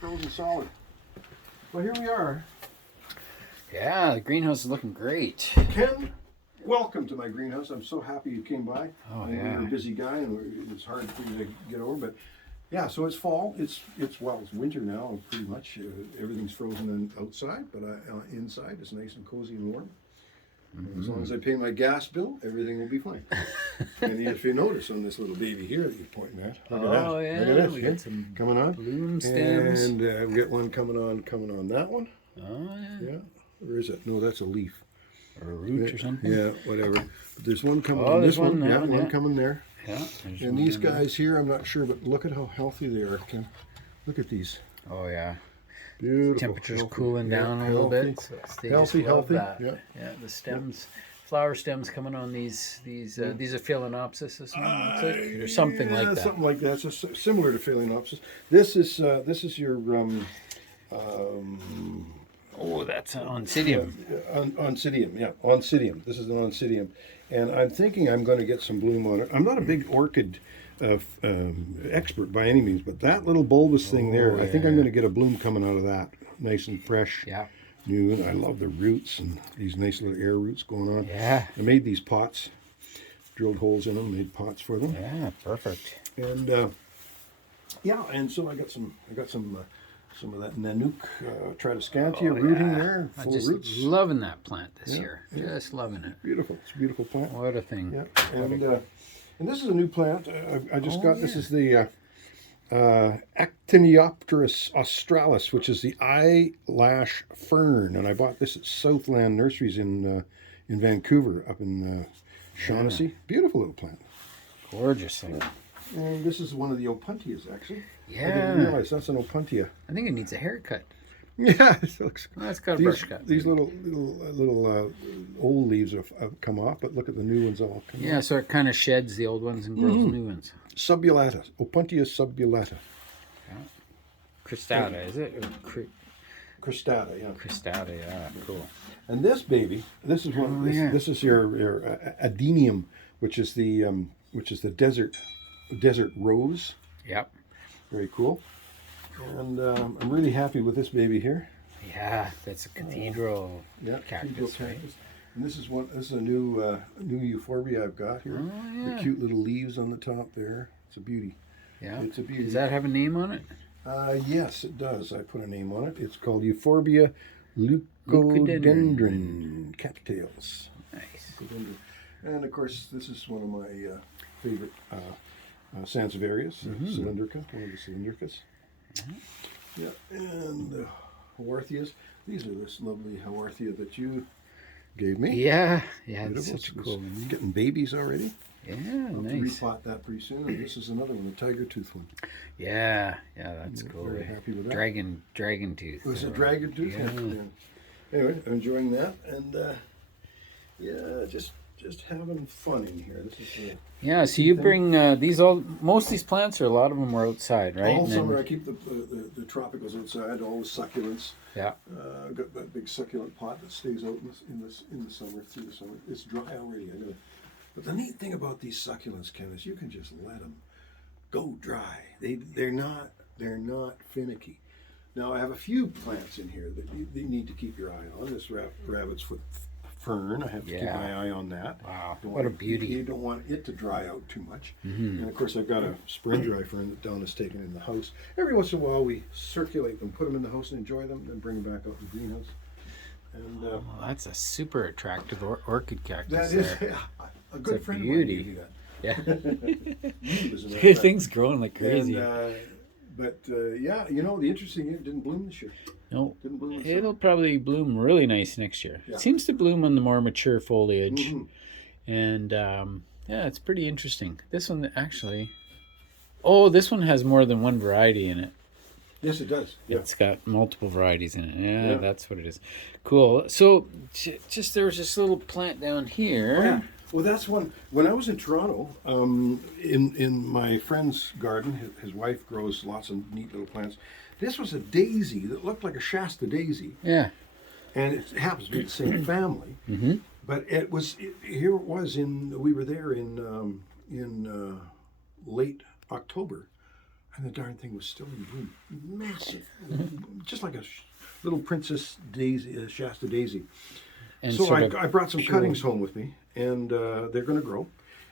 frozen solid. Well, here we are. Yeah, the greenhouse is looking great. Ken, welcome to my greenhouse. I'm so happy you came by. Oh, I know yeah. you're a busy guy, and it's hard for you to get over, but yeah, so it's fall. It's winter now, pretty much. Everything's frozen outside, but inside it's nice and cozy and warm. Mm-hmm. As long as I pay my gas bill, everything will be fine. And if you notice on this little baby here that you're pointing at, look at that. Yeah, look at this, we got some coming on. bloom stems. And we got one coming on that one. Oh, yeah. Yeah. Where is it? No, that's a leaf. Or a root or something. Yeah, whatever. But there's one coming Oh, on there's this one. one, Yeah, yeah. one coming there. Yeah. And these guys here, I'm not sure, but look at how healthy they are, Ken. Look at these. Oh, yeah. Beautiful. Temperature's healthy. cooling down a little bit. So they Healthy, just love healthy. that. Yeah. Yeah, the stems, flower stems coming on these are Phalaenopsis, this one looks like, or something like that. Something like that. It's similar to Phalaenopsis. This is your Oh, that's an oncidium. Oncidium, yeah, oncidium. This is an oncidium, and I'm thinking I'm going to get some bloom on it. I'm not a big orchid expert by any means, but that little bulbous thing there, I think I'm going to get a bloom coming out of that, nice and fresh, new. And I love the roots and these nice little air roots going on. Yeah. I made these pots, drilled holes in them, made pots for them. Yeah, perfect. And yeah, and so I got some of that Nanook Tradescantia rooting there, I'm full just roots. loving that plant this year. Yeah. Just loving it. Beautiful. It's a beautiful plant. What a thing. Yeah. And this is a new plant. I just got. This is the Actiniopterus australis, which is the eyelash fern, and I bought this at Southland Nurseries in Vancouver, up in Shaughnessy. Beautiful little plant. Gorgeous thing. And this is one of the opuntias, actually. Yeah. I didn't realize that's an opuntia. I think it needs a haircut. Yeah, it looks. Well, it's got a brush cut. These little old leaves have come off, but look at the new ones all come off. Yeah, so it kind of sheds the old ones and grows new ones. Subulata, Opuntia subulata. Yeah. Cristata, is it? Or Cristata, yeah. Cristata, yeah, cool. And this baby, this is one. This is your adenium, which is the desert rose. Yep. Very cool. And I'm really happy with this baby here. Yeah, that's a cathedral cactus, right? And this is one. This is a new euphorbia I've got here. Oh, yeah. The cute little leaves on the top there. It's a beauty. Yeah. It's a beauty. Does that have a name on it? Yes, it does. I put a name on it. It's called Euphorbia leucodendron cattails. Nice. And of course, this is one of my favorite Sansevieras, cylindrica, one of the cylindricas. Yeah, and Haworthias. These are this lovely Haworthia that you gave me. Yeah, Beautiful. it's such a cool one. Getting babies already. Yeah, I'll have nice. to repot that pretty soon. And this is another one, the tiger tooth one. Yeah, that's cool. Very happy with that. Dragon tooth. Was it dragon tooth? Yeah. Anyway, I'm enjoying that, and just having fun in here. This is Yeah, so you bring most of these plants, or a lot of them are outside, right? all And summer. then- I keep the tropicals outside, all the succulents. Yeah. I've got that big succulent pot that stays out in the summer, through the summer. It's dry already. But the neat thing about these succulents, Ken, is you can just let them go dry. They're not finicky. Now I have a few plants in here that you need to keep your eye on. This rabbit's foot fern. I have to keep my eye on that. Wow, what a beauty. You don't want it to dry out too much. And of course I've got a spring dry fern that Donna's taken in the house. Every once in a while we circulate them, put them in the house and enjoy them, then bring them back out in the greenhouse. And Well, that's a super attractive orchid cactus. that is there. a good It's a friend beauty. of mine Yeah. gave me that. He was a matter of Your fact. thing's growing like crazy. And, yeah, the interesting thing, it didn't bloom this year. No, Didn't bloom this it'll probably bloom really nice next year. Yeah. It seems to bloom on the more mature foliage, Mhm. and yeah, it's pretty interesting. This one actually, this one has more than one variety in it. Yes, it does. Yeah. It's got multiple varieties in it. Yeah, Yeah. that's what it is. Cool. So, just there was this little plant down here. Oh, yeah. Well, that's one. When I was in Toronto, in my friend's garden, his wife grows lots of neat little plants. This was a daisy that looked like a Shasta daisy, Yeah. and it happens to be the same family. Mm-hmm. But here it was we were there in late October, and the darn thing was still in bloom. Massive, just like a little Princess Daisy, Shasta daisy. And So sort I, of I brought some pure- cuttings home with me, and they're going to grow.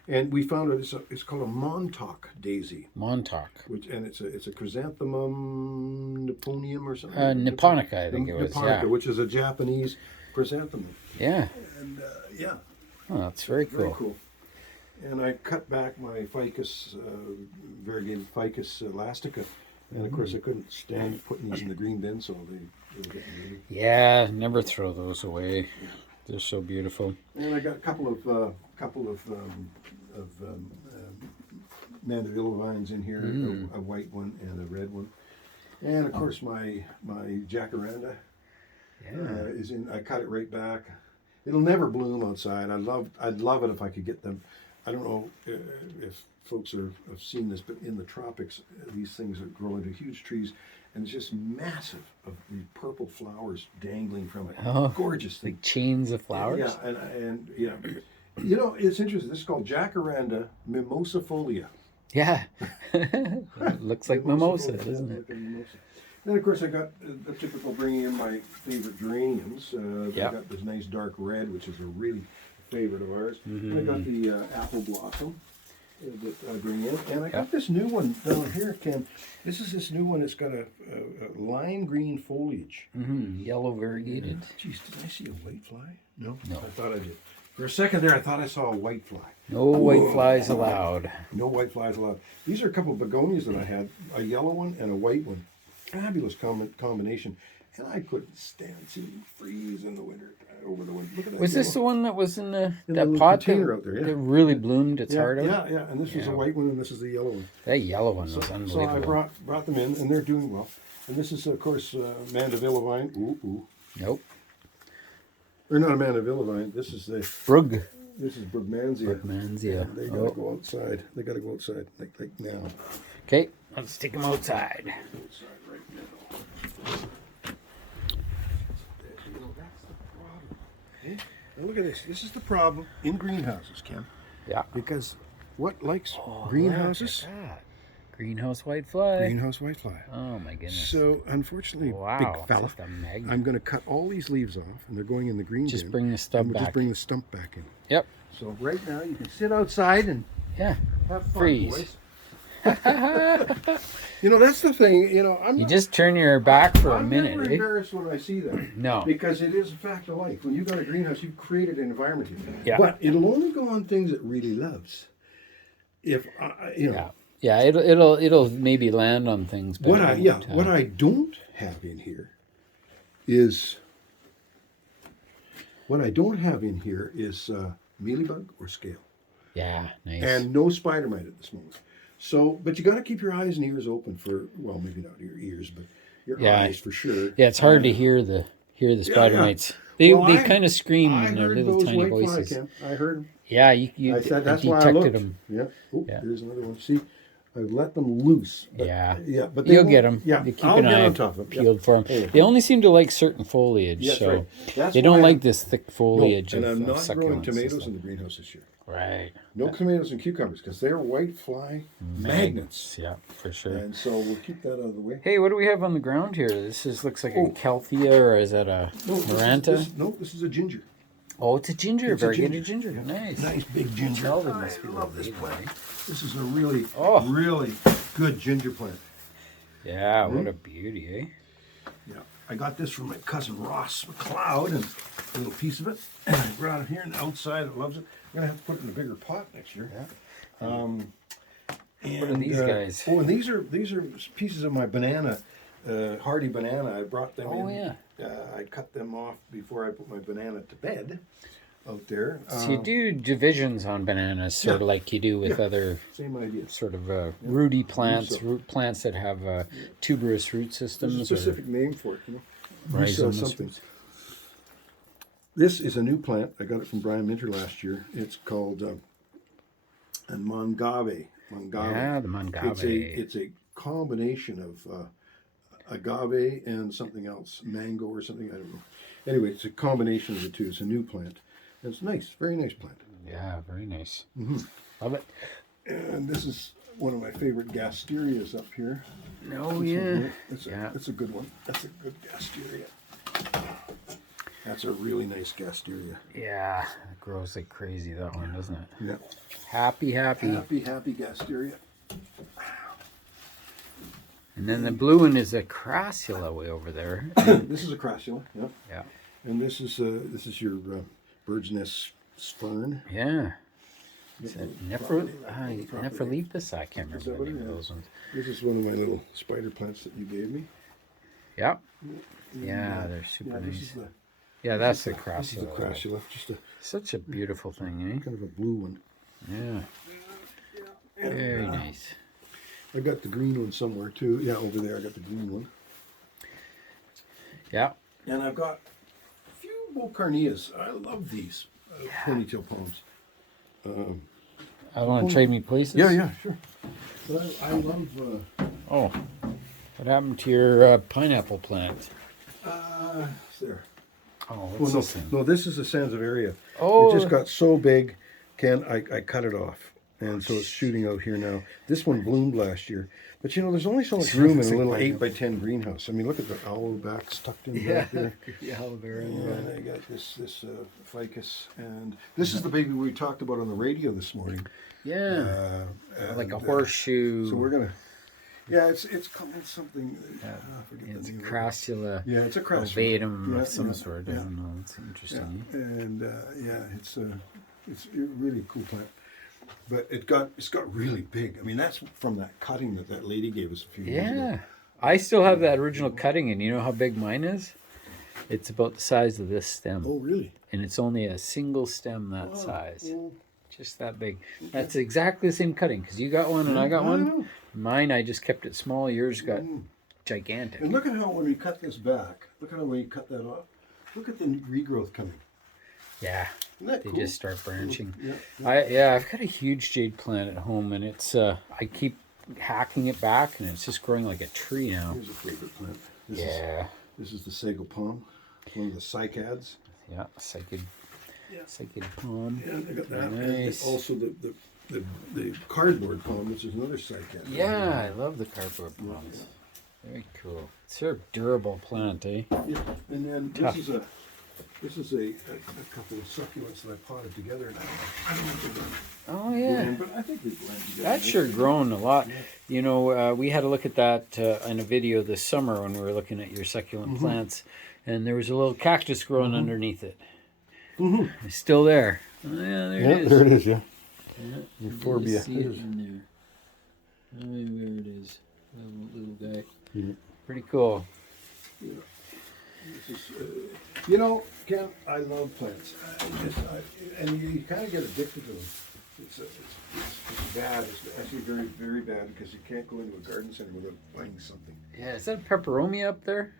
And we found out it's called a Montauk daisy, Montauk. and it's a chrysanthemum nipponium or something. Nipponica, I think it was. Nipponica, Yeah. which is a Japanese chrysanthemum. Yeah. And yeah, Oh, that's very very cool. cool. And I cut back my ficus, variegated ficus elastica, and of course I couldn't stand putting these in the green bin, so they were getting really. Yeah, never throw those away. They're so beautiful. And I got a couple of mandevilla vines in here, a white one and a red one, and of course my jacaranda is in. I cut it right back. It'll never bloom outside. I'd love it if I could get them. I don't know if folks have seen this, but in the tropics, these things grow into huge trees, and it's just massive of these purple flowers dangling from it. Oh, Gorgeous thing. Like chains of flowers. Yeah, and yeah, you know, it's interesting. This is called Jacaranda mimosifolia. Yeah. It looks like mimosa, doesn't it? Like a mimosa. Then of course I got the typical bringing in my favorite geraniums. I got this nice dark red, which is a really favorite of ours. I got the apple blossom that I bring in, and I got this new one down here, Ken. This is this new one. It's got a lime green foliage. Yellow variegated. Geez, did I see a white fly? No. No. I thought I did. For a second there, I thought I saw a white fly. No white flies allowed. No white flies allowed. These are a couple of begonias that I had, a yellow one and a white one. Fabulous combination. And I couldn't stand seeing them freeze in the winter, over the winter. Look at that. Was this the one that was in In the that little pot container out there, yeah. that really bloomed its Yeah, heart out? yeah. And this is a white one and this is the yellow one. That yellow one was So unbelievable. I brought them in and they're doing well. And this is, of course, mandevilla vine. Ooh. Nope. Or not a mandevilla vine. This is Brug. This is Brugmansia. Brugmansia. They gotta go outside. They gotta go outside like now. Okay, let's take them outside. Go outside right now. You know, that's the problem. Okay? Now look at this. This is the problem in greenhouses, Ken. Yeah. Because what likes greenhouses? Look at that. Greenhouse whitefly. Greenhouse whitefly. Oh my goodness. So unfortunately, Wow, big fella, just a magnet. I'm going to cut all these leaves off, and they're going in the green Just bin. bring the stump and we'll back. Just bring the stump back in. Yep. So right now you can sit outside and Yeah. have fun, Freeze. boys. You know, that's the thing. You know, You just turn your back for a I'm minute, never eh? embarrassed when I see that. No. Because it is a fact of life. When you've got a greenhouse, you've created an environment here. Yeah. But it'll only go on things it really loves. If you know. Yeah. Yeah. It'll maybe land on things. But What it won't, what I don't have in here is mealybug or scale. Yeah. Nice. And no spider mite at this moment. So, but you got to keep your eyes and ears open for, well, maybe not your ears, but your eyes for sure. Yeah, it's hard to hear the spider yeah. mites. They Well, kind of scream I in their heard little those tiny white fly, voices. Ken. I heard them. Yeah, you I said that's why I detected looked. them. Yeah. Oh, Yeah. there's another one. See, I've let them loose. But, Yeah. Yeah, but they You'll won't- get them. Yeah, You keep I'll an get eye on top of them. peeled for them. Yeah. They only seem to like certain foliage, Yes, so right. That's they don't why like this thick foliage and of I'm not growing succulents and tomatoes stuff. in the greenhouse this year. Right. No tomatoes and cucumbers because they're white fly magnets. Yeah, for sure. And so we'll keep that out of the way. Hey, what do we have on the ground here? Looks like a Calthea, or is that a Maranta? This is a ginger. Oh, it's a ginger. It's a Variegated ginger. ginger. Nice. Nice big ginger. Tell them I must be love this lovely, plant. This is a really, Oh. really good ginger plant. Yeah, what a beauty, eh? Yeah, I got this from my cousin Ross McLeod, and a little piece of it. And I brought it here, and outside it loves it. I'm gonna have to put it in a bigger pot next year. Yeah. And, What are these guys? Oh, and these are pieces of my banana, hardy banana. I brought them in. Oh, yeah. I cut them off before I put my banana to bed out there. So you do divisions on bananas, sort of like you do with other Same idea. sort of rooty plants, so. root plants that have tuberous root There's a systems. specific name for it. You know? Rhizomas. Something. This is a new plant. I got it from Brian Minter last year. It's called a mangave. Yeah, the mangave. It's a combination of agave and something else, mango or something. I don't know. Anyway, it's a combination of the two. It's a new plant. And it's nice, very nice plant. Yeah, very nice. Mm-hmm. Love it. And this is one of my favorite gasterias up here. Oh, This yeah. one here, Yeah. That's a good one. That's a good gasteria. That's a really nice gasteria. Yeah. It grows like crazy, that one, doesn't it? Yeah. Happy. Happy gasteria. And then the blue one is a crassula way over there. This is a crassula. Yep. Yeah. And this is your bird's nest fern. Yeah. Is it Property. Nephrolepis? I can't Is that remember the what name it of is? those ones. This is one of my little spider plants that you gave me. Yeah. And, Yeah, they're super this nice. is the, Yeah, that's the this is the crassula. crassula. Just a Such a beautiful thing, kind of a blue one. eh? Yeah. And, Very nice. I got the green one somewhere too. Yeah, over there I got the green one. Yeah. And I've got a few Bocarnias. I love these ponytail palms. I want to trade me places? Yeah, sure. But I love. Oh. What happened to your pineapple plant? There. Oh, Well, what's no, this thing? no, this is a Sansevieria. Oh. It just got so big, Ken. I cut it off, and so it's shooting out here now. This one bloomed last year, but there's only so much room in a little 8x10 greenhouse. I mean, look at the owl backs tucked in back there. Yeah, very And I got this ficus, and this is the baby we talked about on the radio this morning. Yeah. Like a And, horseshoe. So we're gonna. Yeah, it's called something. I forget It's the a name of it. crassula. Yeah, it's a crassula. Ovum Yeah, of some yeah, sort. I yeah. don't know. It's interesting. Yeah, and it's a really cool plant. But it's got really big. I mean, that's from that cutting that lady gave us a few years ago. Yeah. I still have that original cutting, and you know how big mine is? It's about the size of this stem. Oh, really? And it's only a single stem that size. Oh, Just that big. That's exactly the same cutting, because you got one and I got I one. know. Mine, I just kept it small. Yours got gigantic. And look at how when we cut this back, look at how when you cut that off. Look at the regrowth coming. Yeah. Isn't that They cool? just start branching. Yeah. I've got a huge jade plant at home, and it's I keep hacking it back, and it's just growing like a tree now. Here's a favorite plant. This is the sago palm, one of the cycads. Yeah, psychic palm. Yeah, I got that. Nice. And also the cardboard palm, which is another cycad. Yeah, I love the cardboard palms. Very cool. It's a durable plant, eh? Yeah, and then Tough. this is a couple of succulents that I potted together, and I don't know if they're done. Oh yeah. blend, but I think they blend together. That's sure grown a lot. You know, we had a look at that in a video this summer when we were looking at your succulent plants, and there was a little cactus growing underneath it. It's still there. Oh, yeah, there it is. There it is. Yeah. Yeah, Euphorbia. you see it in there. Oh, there it is. Little guy. Yeah. Pretty cool. This is, Ken, I love plants. And you kind of get addicted to them. It's bad. It's actually very, very bad because you can't go into a garden center without buying something. Yeah, is that peperomia up there?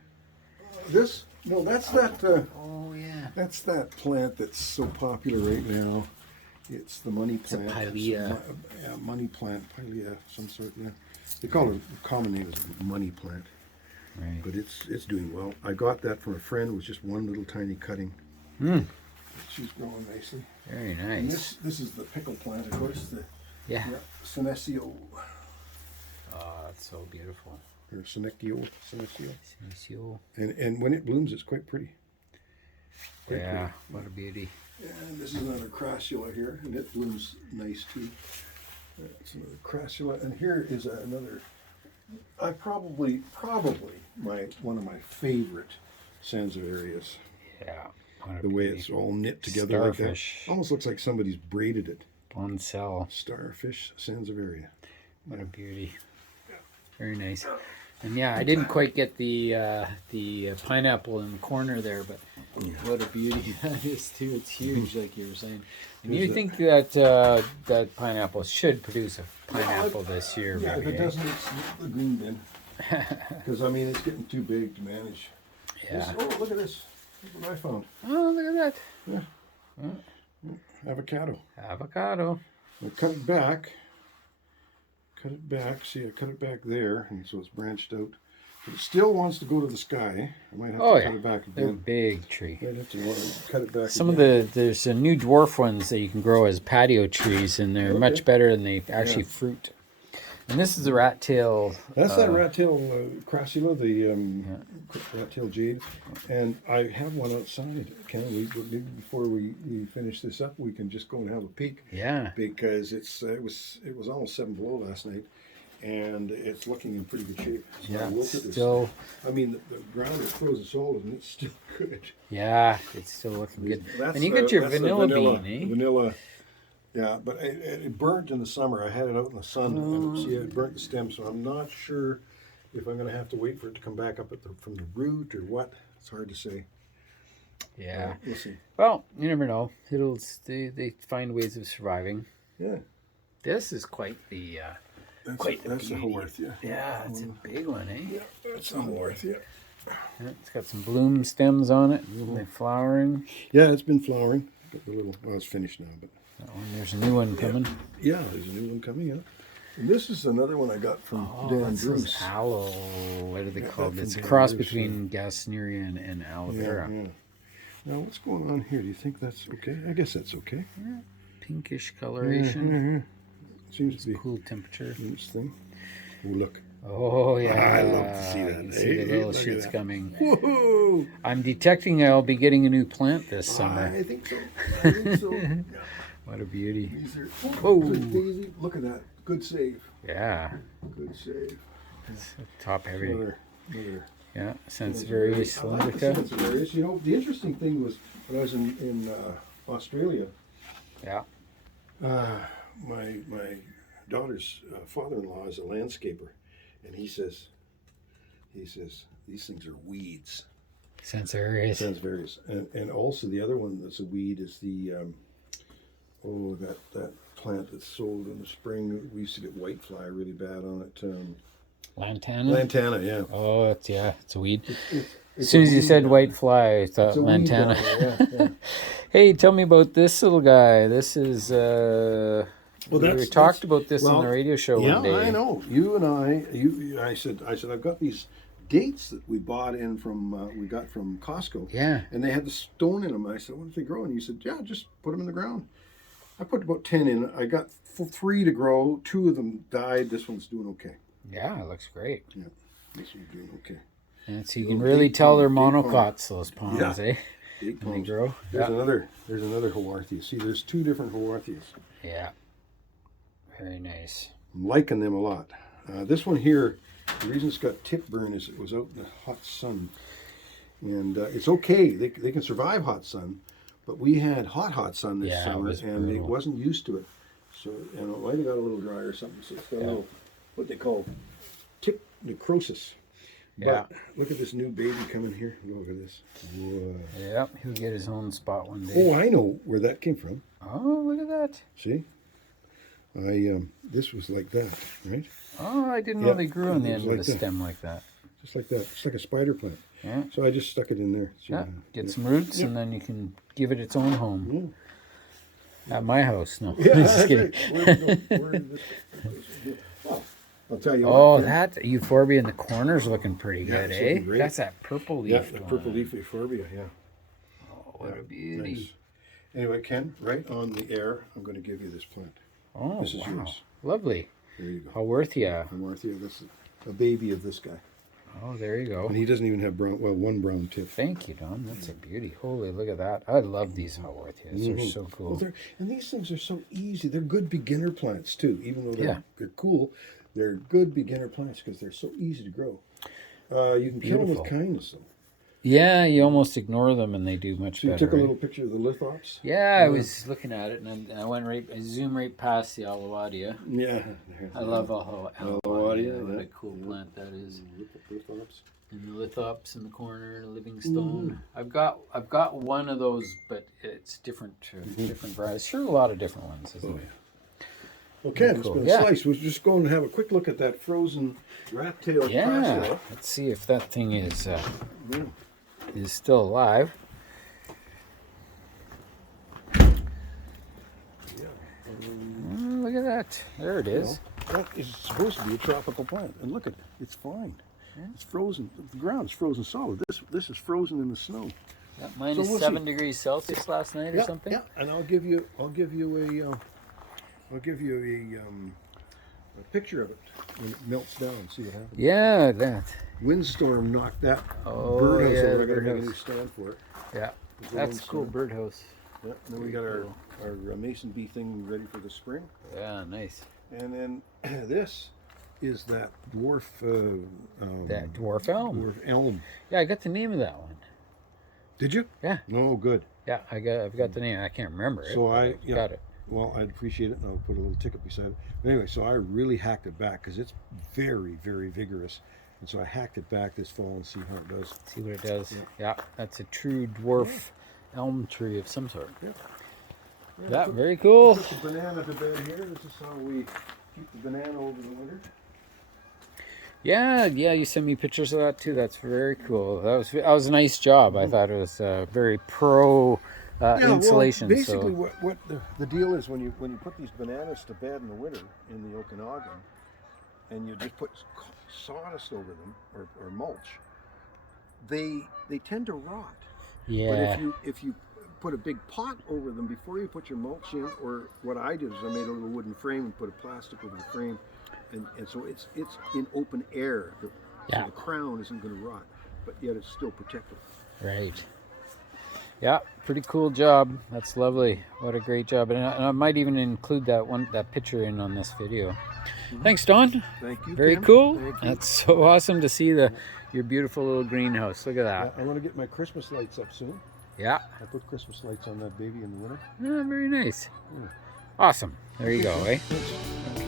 This? No, that's that. Oh yeah. That's that plant that's so popular right now. It's the money It's a plant. pilea. Yeah, money plant, pilea of some sort. Yeah, they call it a common name is money plant, Right. but it's doing well. I got that from a friend with just one little tiny cutting. She's growing nicely. Very And nice. this is the pickle plant, of course. The Yeah. Senecio Oh, that's so beautiful. or Senecio. Senecio. And when it blooms, it's quite pretty. Quite Yeah, what a beauty. pretty. And this is another crassula here, and it blooms nice too. It's another crassula, and here is another. I probably one of my favorite Sansevierias. Yeah. What a The way beauty. it's all knit together like Starfish. that. Almost looks like somebody's braided it. One cell. Starfish Sansevieria. What a beauty. Very nice. And yeah, I didn't quite get the pineapple in the corner there, but what a beauty that is too. It's huge, like you were saying. And you think that that pineapple should produce a pineapple this year? Yeah, if maybe, it eh? doesn't, it's the green bin. Because I mean, it's getting too big to manage. Yeah. Oh, look at this. Look what I found. Oh, look at Avocado. that. Avocado. I cut it back. See, I cut it back there, and so it's branched out. But it still wants to go to the sky. I might have Oh to yeah. cut it back They're a again. big tree. I'd have to cut it back Some of again. there's new dwarf ones that you can grow as patio trees, and they're much better, and they actually fruit. And this is the rat tail. That's that rat tail crassula, the rat tail jade, and I have one outside. Ken, maybe before we finish this up, we can just go and have a peek. Yeah. Because it was almost 7 below last night, and it's looking in pretty good shape. So Yeah, I will put this- still. I mean, the ground is frozen solid, and it's still good. Yeah, it's still looking good. That's And you get your that's the vanilla bean, eh? Vanilla. Yeah, but it burnt in the summer. I had it out in the sun, and see, it burnt the stem. So I'm not sure if I'm going to have to wait for it to come back up from the root or what. It's hard to say. Yeah. We'll see. Well, you never know. They find ways of surviving. Yeah, This is quite the. that's Quite the that's the beauty. Haworth. Yeah, it's a big one, eh? Yeah, that's the Haworth. Yeah. Yeah, it's got some bloom stems on it. They're flowering. Yeah, it's been flowering. Got the little. Well, it's finished now, but. Oh, and there's a new one coming. Yeah, there's a new one coming up. And this is another one I got from Dan that's those Bruce. aloe. What are they Yeah, called? from It's a Dan cross Bruce, between Gassneria and aloe Yeah, vera. yeah. Now, what's going on here? Do you think that's okay? I guess that's okay. Pinkish Yeah, coloration. Seems to be Cool temperature. this thing. Oh, look. Oh yeah, I love to see You that. can Hey, see the little look at shoots that. coming. Whoa! I'm detecting I'll be getting a new plant this summer. I think so. I think so. Yeah. What a beauty. These are. Whoa. Good daisy. Look at that. Good save. Yeah, Good save. it's top heavy. Another. Yeah, Sansevieria I like the cylindrica. Sansevierias. You know, the interesting thing was when I was in Australia, Yeah. my daughter's father-in-law is a landscaper, and he says these things are weeds. Sansevierias. Sansevierias, and also the other one that's a weed is the that plant that's sold in the spring. We used to get whitefly really bad on it. Lantana. Lantana, yeah. Oh, it's a weed. It's As soon a as you weed said down- white fly, I thought it's a weed lantana. down there, yeah. Hey, tell me about this little guy. This is we that's- talked about this on well, the radio show Yeah, one day. I know. You and I said I've got these dates that we bought in from we got from Costco. Yeah. And they had the stone in them. I said, "What if they grow?" And you said, "Yeah, just put them in the ground." I put about 10 in. I got 3 to grow. 2 of them died. This one's doing okay. Yeah, it looks great. This one's doing okay. And so you The can little really date tell they're palm, date monocots, those palms, Yeah. eh? 8 When they palms. grow. There's Yeah. another Haworthia. See, there's 2 different Haworthias. Yeah. Very nice. I'm liking them a lot. This one here, the reason it's got tip burn is it was out in the hot sun. And it's okay. They can survive hot sun. But we had hot sun this Yeah, it summer, was and it brutal. wasn't used to it. So, and it might have got a little dry or something. So it's got a little, what they call tip necrosis. Yeah. But look at this new baby coming here. Look at this. Whoa. Yep, he'll get his own spot one day. Oh, I know where that came from. Oh, look at that. See? This was like that, right? Oh, I didn't know Yeah, they grew on the it end was of like the that. stem like that. Just like that. It's like a spider plant. Yeah. So I just stuck it in there. So, Yeah, get some roots and then you can give it its own home. Yeah. At my house, no. Yeah, Just that's kidding. right. Where did this go? Well, I'll tell you Oh, what. that euphorbia in the corner's looking pretty Yeah, good, it's eh? looking great. That's that purple leaf. Yeah, the going purple on. leaf euphorbia, yeah. Oh, what Yeah, a beauty. nice. Anyway, Ken, right on the air, I'm going to give you this plant. Oh, This is wow. yours. Lovely. There you go. Haworthia. Haworthia, this is a baby of this guy. Oh, there you go. And he doesn't even have brown, well, one brown tip. Thank you, Don. That's a beauty. Holy, look at that. I love these Haworthias. They're Mhm. so Well, cool. and these things are so easy. They're good beginner plants, too. Even though they're, Yeah. they're cool, they're good beginner plants because they're so easy to grow. You can kill them Beautiful. with kindness, though. Yeah, you almost ignore them and they do much So you better. took a eh? little picture of the lithops? Yeah, I was looking at it and I went I zoomed right past the Alawadia. Yeah. I love Alawadia. Alawadia, What yeah. a cool plant that is. Lithops. And the lithops in the corner, the living stone. I've got one of those, but it's different different varieties. Sure, a lot of different ones, isn't Oh, it? yeah. Well, Ken, Cool. it's been Yeah. a slice. We're just going to have a quick look at that frozen rat-tailed Yeah. crassula. Let's see if that thing Yeah. is still alive. Look at that. There it is. Well, that is supposed to be a tropical plant, and look at it. It's fine. It's frozen. The ground is frozen solid. This is frozen in the snow. Yeah, minus we'll 7 see. degrees Celsius last night or something. Yeah, and I'll give you a picture of it when it melts down. See what happens. Yeah, that. Windstorm knocked that Oh, birdhouse yeah, over. the I got to make a birdhouse. new stand for it. Yeah, There's a that's cool. windstorm. Birdhouse. Yeah. And then we got our mason bee thing ready for the spring. Yeah, nice. And then this is that dwarf. That dwarf elm. Dwarf elm. Yeah, I got the name of that one. Did you? Yeah. No, good. Yeah, I've got the name. I can't remember it. So but I've yeah. got it. Well, I'd appreciate it, and I'll put a little ticket beside it. But anyway, so I really hacked it back because it's very, very vigorous. And so I hacked it back this fall and see how it does. See what it does. Yeah, that's a true dwarf elm tree of some sort. Yeah. Yeah, very cool. Put the banana to bed here. This is how we keep the banana over the winter. Yeah, you sent me pictures of that too. That's very cool. That was a nice job. I thought it was very pro insulation. Well, basically, so. what the deal is when you put these bananas to bed in the winter in the Okanagan, and you just put sawdust over them or mulch, they tend to rot. Yeah. But if you put a big pot over them before you put your mulch in, or what I did is I made a little wooden frame and put a plastic over the frame, and so it's in open air. So the crown isn't going to rot, but yet it's still protected. Right. Yeah, pretty cool job. That's lovely. What a great job. And I might even include that picture in on this video. Mm-hmm. Thanks, Don. Thank you. Very Tim. cool. Thank you. That's so awesome to see your beautiful little greenhouse. Look at that. I want to get my Christmas lights up soon. Yeah. I put Christmas lights on that baby in the winter. Oh, very nice. Yeah. Awesome. There you go, eh? Thanks. Okay.